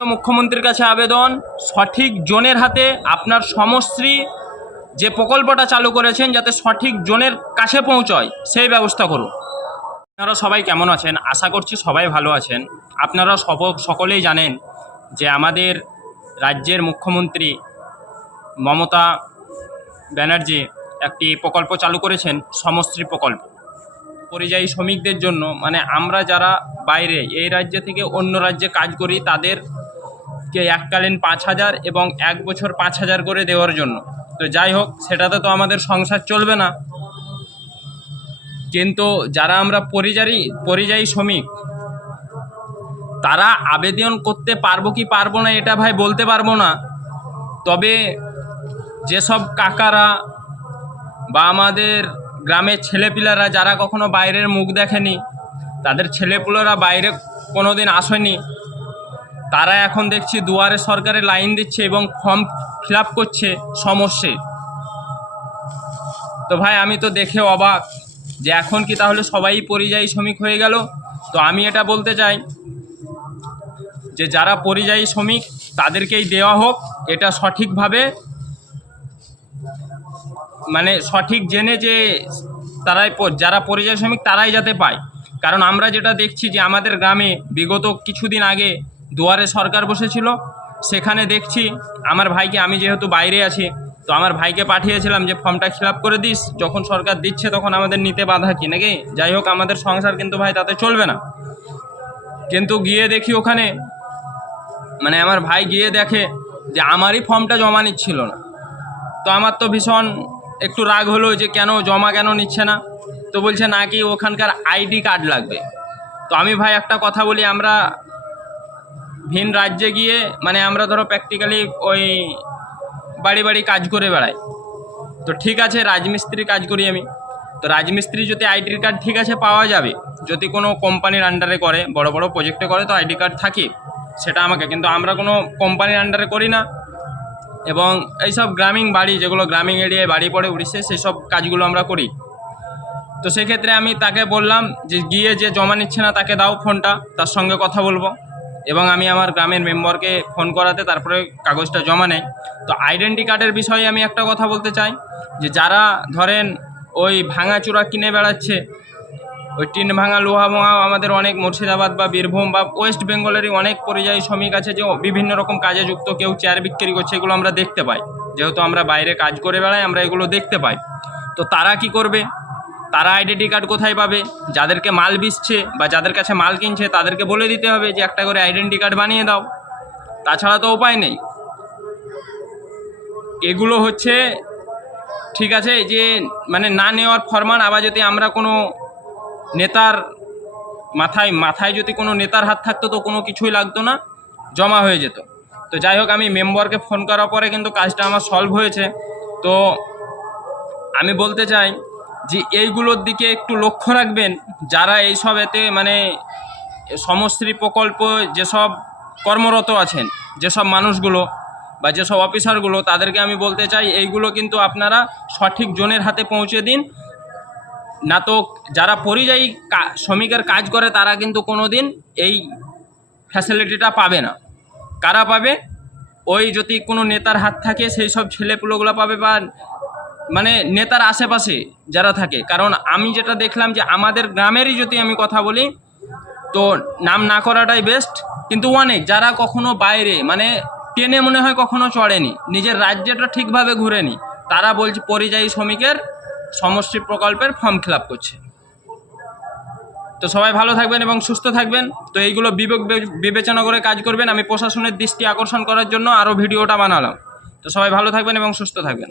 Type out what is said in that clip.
মুখ্যমন্ত্রীর কাছে আবেদন, সঠিক জোনের হাতে আপনার সমশ্রী যে প্রকল্পটা চালু করেছেন যাতে সঠিক জোনের কাছে পৌঁছয়, সেই ব্যবস্থা করুন। আপনারা সবাই কেমন আছেন? আশা করছি সবাই ভালো আছেন। আপনারা সব, সকলেই জানেন যে আমাদের রাজ্যের মুখ্যমন্ত্রী মমতা ব্যানার্জি একটি প্রকল্প চালু করেছেন, সমশ্রী প্রকল্প। পরিযায়ী শ্রমিকদের জন্য মানে আমরা যারা বাইরে, এই রাজ্য থেকে অন্য রাজ্যে কাজ করি তাদেরকে এককালীন পাঁচ হাজার এবং এক বছর পাঁচ হাজার করে দেওয়ার জন্য। তো যাই হোক, সেটাতে তো আমাদের সংসার চলবে না। কিন্তু যারা আমরা পরিযায়ী পরিযায়ী শ্রমিক, তারা আবেদন করতে পারব কি পারব না এটা ভাই বলতে পারব না। তবে যেসব কাকারা বা আমাদের গ্রামের ছেলেপিলারা যারা কখনো বাইরের মুখ দেখেনি, তাদের ছেলেপুলেরা বাইরে কোনো দিন আসেনি তারা এখন দেখছি দুয়ারে সরকারে লাইন দিচ্ছে এবং ফর্ম ফিল করছে সমস্যে। তো ভাই, আমি তো দেখে অবাক যে এখন কি তাহলে সবাই পরিযায়ী শ্রমিক হয়ে গেল? তো আমি এটা বলতে চাই যে যারা পরিযায়ী শ্রমিক, তাদেরকেই দেওয়া হোক, এটা সঠিকভাবে মানে সঠিক জেনে যে তারাই যারা পরিযায়ী শ্রমিক, তারাই যাতে পায়। কারণ আমরা যেটা দেখছি যে আমাদের গ্রামে বিগত কিছুদিন আগে দুয়ারে সরকার বসেছিল, সেখানে দেখছি আমার ভাইকে আমি যেহেতু বাইরে আছি, তো আমার ভাইকে পাঠিয়েছিলাম যে ফর্মটা ফিল করে দিস, যখন সরকার দিচ্ছে তখন আমাদের নিতে বাধা কি নাকি? যাই হোক, আমাদের সংসার কিন্তু ভাই তাতে চলবে না। কিন্তু গিয়ে দেখি ওখানে মানে আমার ভাই গিয়ে দেখে যে আমারই ফর্মটা জমা নিচ্ছিল না। তো আমার তো ভীষণ একটু রাগ হলো যে কেন জমা কেন নিচ্ছে না? তো বলছে, নাকি ওখানকার আইডি কার্ড লাগবে? তো আমি ভাই একটা কথা বলি, আমরা ভিন রাজ্যে গিয়ে মানে আমরা ধরো প্র্যাকটিক্যালি ওই বাড়ি বাড়ি কাজ করে বেড়াই। তো ঠিক আছে, রাজমিস্ত্রি কাজ করি আমি। তো রাজমিস্ত্রি যদি আইডি কার্ড ঠিক আছে পাওয়া যাবে, যদি কোনো কোম্পানির আন্ডারে করে, বড় বড় প্রজেক্টে করে, তো আইডি কার্ড থাকে। সেটা আমাকে, কিন্তু আমরা কোনো কোম্পানির আন্ডারে করি না। এবং এইসব গ্রামীণ বাড়ি, যেগুলো গ্রামীণ এরিয়ায় বাড়ি পড়ে উড়িষ্যে সেই সব কাজগুলো আমরা করি। তো সেক্ষেত্রে আমি তাকে বললাম যে, গিয়ে যে জমা নিচ্ছে না, তাকে দাও ফোনটা তার সঙ্গে কথা বলব। এবং আমি আমার গ্রামের মেম্বারকে ফোন করাতে তারপরে কাগজটা জমা নেই। তো আইডেন্টি কার্ডের বিষয়ে আমি একটা কথা বলতে চাই, যে যারা ধরেন ওই ভাঙাচূড়া কিনে বেড়াচ্ছে, ওই টিন ভাঙা, লোহা ভাঙা, আমাদের অনেক মুর্শিদাবাদ বা বীরভূম বা ওয়েস্ট বেঙ্গলেরই অনেক পরিযায়ী শ্রমিক আছে যে বিভিন্ন রকম কাজে যুক্ত, কেউ চেয়ার বিক্রি করছে, এগুলো আমরা দেখতে পাই। যেহেতু আমরা বাইরে কাজ করে বেড়াই, আমরা এগুলো দেখতে পাই। তো তারা কি করবে? তারা আইডেন্টি কার্ড কোথায় পাবে? যাদেরকে মাল বিচছে বা যাদের কাছে মাল কিনছে, তাদেরকে বলে দিতে হবে যে একটা করে আইডেন্টি কার্ড বানিয়ে দাও। তাছাড়া তো উপায় নেই। এগুলো হচ্ছে, ঠিক আছে, যে মানে না নেওয়ার ফরমান, আবার যদি আমরা কোনো নেতার মাথায় মাথায় যদি কোনো নেতার হাত থাকতো তো কোনো কিছুই লাগতো না, জমা হয়ে যেত। তো যাই হোক, আমি মেম্বারকে ফোন করার পরে কিন্তু কাজটা আমার সলভ হয়েছে। তো আমি বলতে চাই যে এইগুলোর দিকে একটু লক্ষ্য রাখবেন। যারা এইসব এতে মানে সমশ্রী প্রকল্প যেসব কর্মরত আছেন, যেসব মানুষগুলো বা যেসব অফিসারগুলো, তাদেরকে আমি বলতে চাই, এইগুলো কিন্তু আপনারা সঠিক জনের হাতে পৌঁছে দিন। না তো যারা পরিযায়ী শ্রমিকের কাজ করে, তারা কিন্তু কোনো দিন এই ফ্যাসিলিটিটা পাবে না। কারা পাবে? ওই যদি কোনো নেতার হাত থাকে, সেই সব ছেলেপুলোগুলো পাবে বা মানে নেতার আশেপাশে যারা থাকে। কারণ আমি যেটা দেখলাম যে আমাদের গ্রামেরই যদি আমি কথা বলি, তো নাম না করাটাই বেস্ট কিন্তু অনেক যারা কখনো বাইরে মানে ট্রেনে মনে হয় কখনো চড়েনি, নিজের রাজ্যটা ঠিকভাবে ঘুরেনি, তারা বলছে পরিযায়ী শ্রমিকের সমষ্টি প্রকল্পের ফর্ম ফিল করছে। তো সবাই ভালো থাকবেন এবং সুস্থ থাকবেন। তো এইগুলো বিবেক বিবেচনা করে কাজ করবেন। আমি প্রশাসনের দৃষ্টি আকর্ষণ করার জন্য আরও ভিডিওটা বানালাম। তো সবাই ভালো থাকবেন এবং সুস্থ থাকবেন।